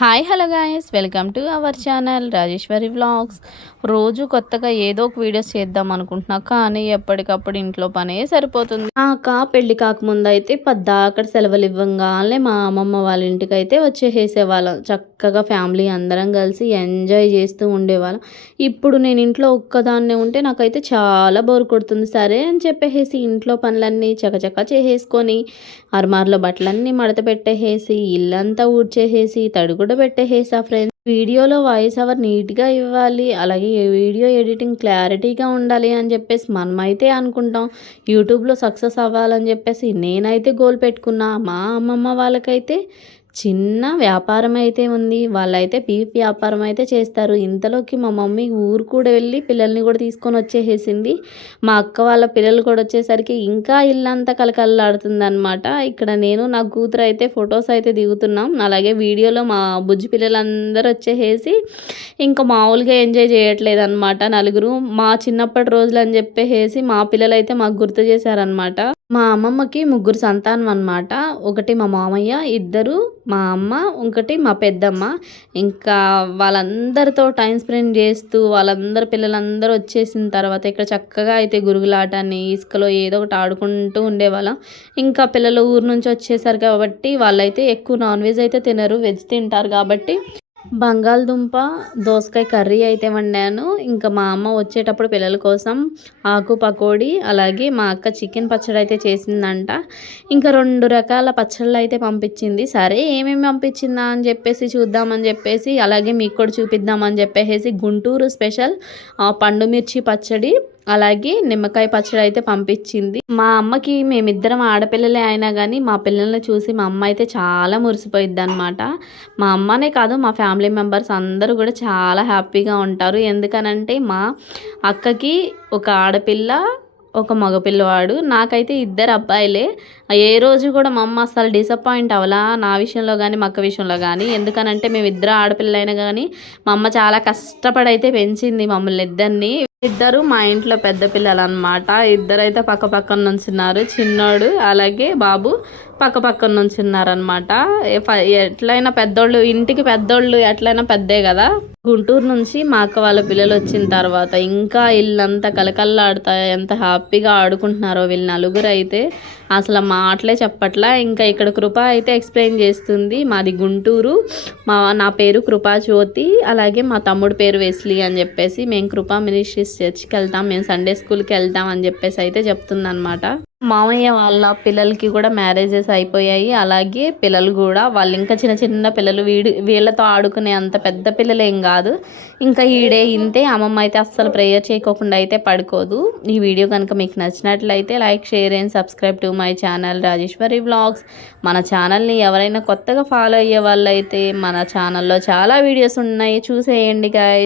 Hi hello guys. Welcome to our channel Rajeshwari vlogs. రోజు కొత్తగా ఏదో ఒక వీడియోస్ చేద్దాం అనుకుంటున్నా కానీ ఎప్పటికప్పుడు ఇంట్లో పనే సరిపోతుంది. మా అక్క పెళ్ళి కాకముందు అయితే పద్దాకడ సెలవులు ఇవ్వంగానే మా అమ్మమ్మ వాళ్ళ ఇంటికి అయితే వచ్చేసేసేవాళ్ళం చక్కగా ఫ్యామిలీ అందరం కలిసి ఎంజాయ్ చేస్తూ ఉండేవాళ్ళం. ఇప్పుడు నేను ఇంట్లో ఒక్కదాన్నే ఉంటే నాకైతే చాలా బోర్ కొడుతుంది. సరే అని చెప్పేసి ఇంట్లో పనులన్నీ చకచక చేసేసుకొని అర్మార్లో బట్టలన్నీ మడత పెట్టేసేసి ఇల్లంతా ఊడ్చేసేసి తడుగుడ కూడా ఆ ఫ్రెండ్స్ వీడియోలో వాయిస్ అవర్ నీట్గా ఇవ్వాలి అలాగే వీడియో ఎడిటింగ్ క్లారిటీగా ఉండాలి అని చెప్పేసి మనమైతే అనుకుంటాం. యూట్యూబ్లో సక్సెస్ అవ్వాలని చెప్పేసి నేనైతే గోల్ పెట్టుకున్నా. మా అమ్మమ్మ వాళ్ళకైతే చిన్న వ్యాపారం అయితే ఉంది. వాళ్ళైతే పీపీ వ్యాపారం అయితే చేస్తారు. ఇంతలోకి మా మమ్మీ ఊరు కూడా వెళ్ళి పిల్లల్ని కూడా తీసుకొని వచ్చేసేసింది. మా అక్క వాళ్ళ పిల్లలు కూడా వచ్చేసరికి ఇంకా ఇల్లంతా కలకల్లాడుతుంది అనమాట ఇక్కడ నేను నా కూతురు అయితే ఫొటోస్ అయితే దిగుతున్నాం. అలాగే వీడియోలో మా బుజ్జి పిల్లలందరూ వచ్చేసేసి ఇంకా మామూలుగా ఎంజాయ్ చేయట్లేదు అనమాట నలుగురు. మా చిన్నప్పటి రోజులు అని చెప్పేసి మా పిల్లలు అయితే మాకు గుర్తు చేశారనమాట మా అమ్మమ్మకి ముగ్గురు సంతానం అనమాట ఒకటి మా మామయ్య ఇద్దరు మా అమ్మ ఇంకటి మా పెద్దమ్మ. ఇంకా వాళ్ళందరితో టైం స్పెండ్ చేస్తూ వాళ్ళందరు పిల్లలందరూ వచ్చేసిన తర్వాత ఇక్కడ చక్కగా అయితే గురుగులాటని ఇసుకలో ఏదో ఒకటి ఆడుకుంటూ ఉండేవాళ్ళం. ఇంకా పిల్లలు ఊరు నుంచి వచ్చేసారు కాబట్టి వాళ్ళైతే ఎక్కువ నాన్ వెజ్ అయితే తినరు వెజ్ తింటారు కాబట్టి బంగాళదుంప దోసకాయ కర్రీ అయితే వండాను. ఇంకా మా అమ్మ వచ్చేటప్పుడు పిల్లల కోసం ఆకు పకోడీ అలాగే మా అక్క చికెన్ పచ్చడి అయితే చేసిందంట. ఇంకా రెండు రకాల పచ్చళ్ళు అయితే పంపించింది. సరే ఏమేమి పంపించిందా అని చెప్పేసి చూద్దామని చెప్పేసి అలాగే మీకు కూడా చూపిద్దామని చెప్పేసి గుంటూరు స్పెషల్ పండు మిర్చి పచ్చడి అలాగే నిమ్మకాయ పచ్చడి అయితే పంపించింది. మా అమ్మకి మేమిద్దరం ఆడపిల్లలే అయినా కానీ మా పిల్లల్ని చూసి మా అమ్మ అయితే చాలా మురిసిపోయిద్ది అనమాట మా అమ్మనే కాదు మా ఫ్యామిలీ మెంబర్స్ అందరూ కూడా చాలా హ్యాపీగా ఉంటారు. ఎందుకనంటే మా అక్కకి ఒక ఆడపిల్ల ఒక మగపిల్లవాడు. నాకైతే ఇద్దరు అబ్బాయిలే. ఏ రోజు కూడా మా అమ్మ అసలు డిసప్పాయింట్ అవ్వాలా నా విషయంలో కానీ మా అక్క విషయంలో కానీ ఎందుకనంటే మేము ఇద్దరు ఆడపిల్లలైనా కానీ మా అమ్మ చాలా కష్టపడి అయితే పెంచింది మమ్మల్ని ఇద్దరిని. ఇద్దరు మా ఇంట్లో పెద్ద పిల్లలు అనమాట ఇద్దరైతే పక్క పక్కన నుంచున్నారు. చిన్నోడు అలాగే బాబు పక్క పక్కన నుంచున్నారనమాట ఎట్లయినా పెద్దోళ్ళు ఇంటికి పెద్దోళ్ళు ఎట్లయినా పెద్దే కదా. గుంటూరు నుంచి మా అక్క వాళ్ళ పిల్లలు వచ్చిన తర్వాత ఇంకా ఇల్లంతా కలకల్లాడుతాయి ఎంత హ్యాపీగా ఆడుకుంటున్నారో వీళ్ళు నలుగురు అయితే అసలు మాటలే చెప్పట్లా. ఇంకా ఇక్కడ కృప అయితే ఎక్స్ప్లెయిన్ చేస్తుంది. మాది గుంటూరు. మా నా పేరు కృపా జ్యోతి. అలాగే మా తమ్ముడు పేరు వెస్లీ అని చెప్పేసి మేము కృపా మినిస్ట్రీస్ చర్చ్కి వెళ్తాం. మేము సండే స్కూల్కి వెళ్తాం అని చెప్పేసి అయితే చెప్తుందనమాట మామయ్య వాళ్ళ పిల్లలకి కూడా మ్యారేజెస్ అయిపోయాయి. అలాగే పిల్లలు కూడా వాళ్ళు ఇంకా చిన్న చిన్న పిల్లలు వీడి వీళ్ళతో ఆడుకునే అంత పెద్ద పిల్లలు ఏం కాదు. ఇంకా ఈడే ఇంతే. అమ్మమ్మ అయితే అస్సలు ప్రేయర్ చేయకోకుండా అయితే పడుకోదు. ఈ వీడియో కనుక మీకు నచ్చినట్లయితే like share and subscribe to my channel Rajeshwari vlogs. మన ఛానల్ని ఎవరైనా కొత్తగా ఫాలో అయ్యే వాళ్ళైతే మన ఛానల్లో చాలా వీడియోస్ ఉన్నాయి. చూసేయండి గాయ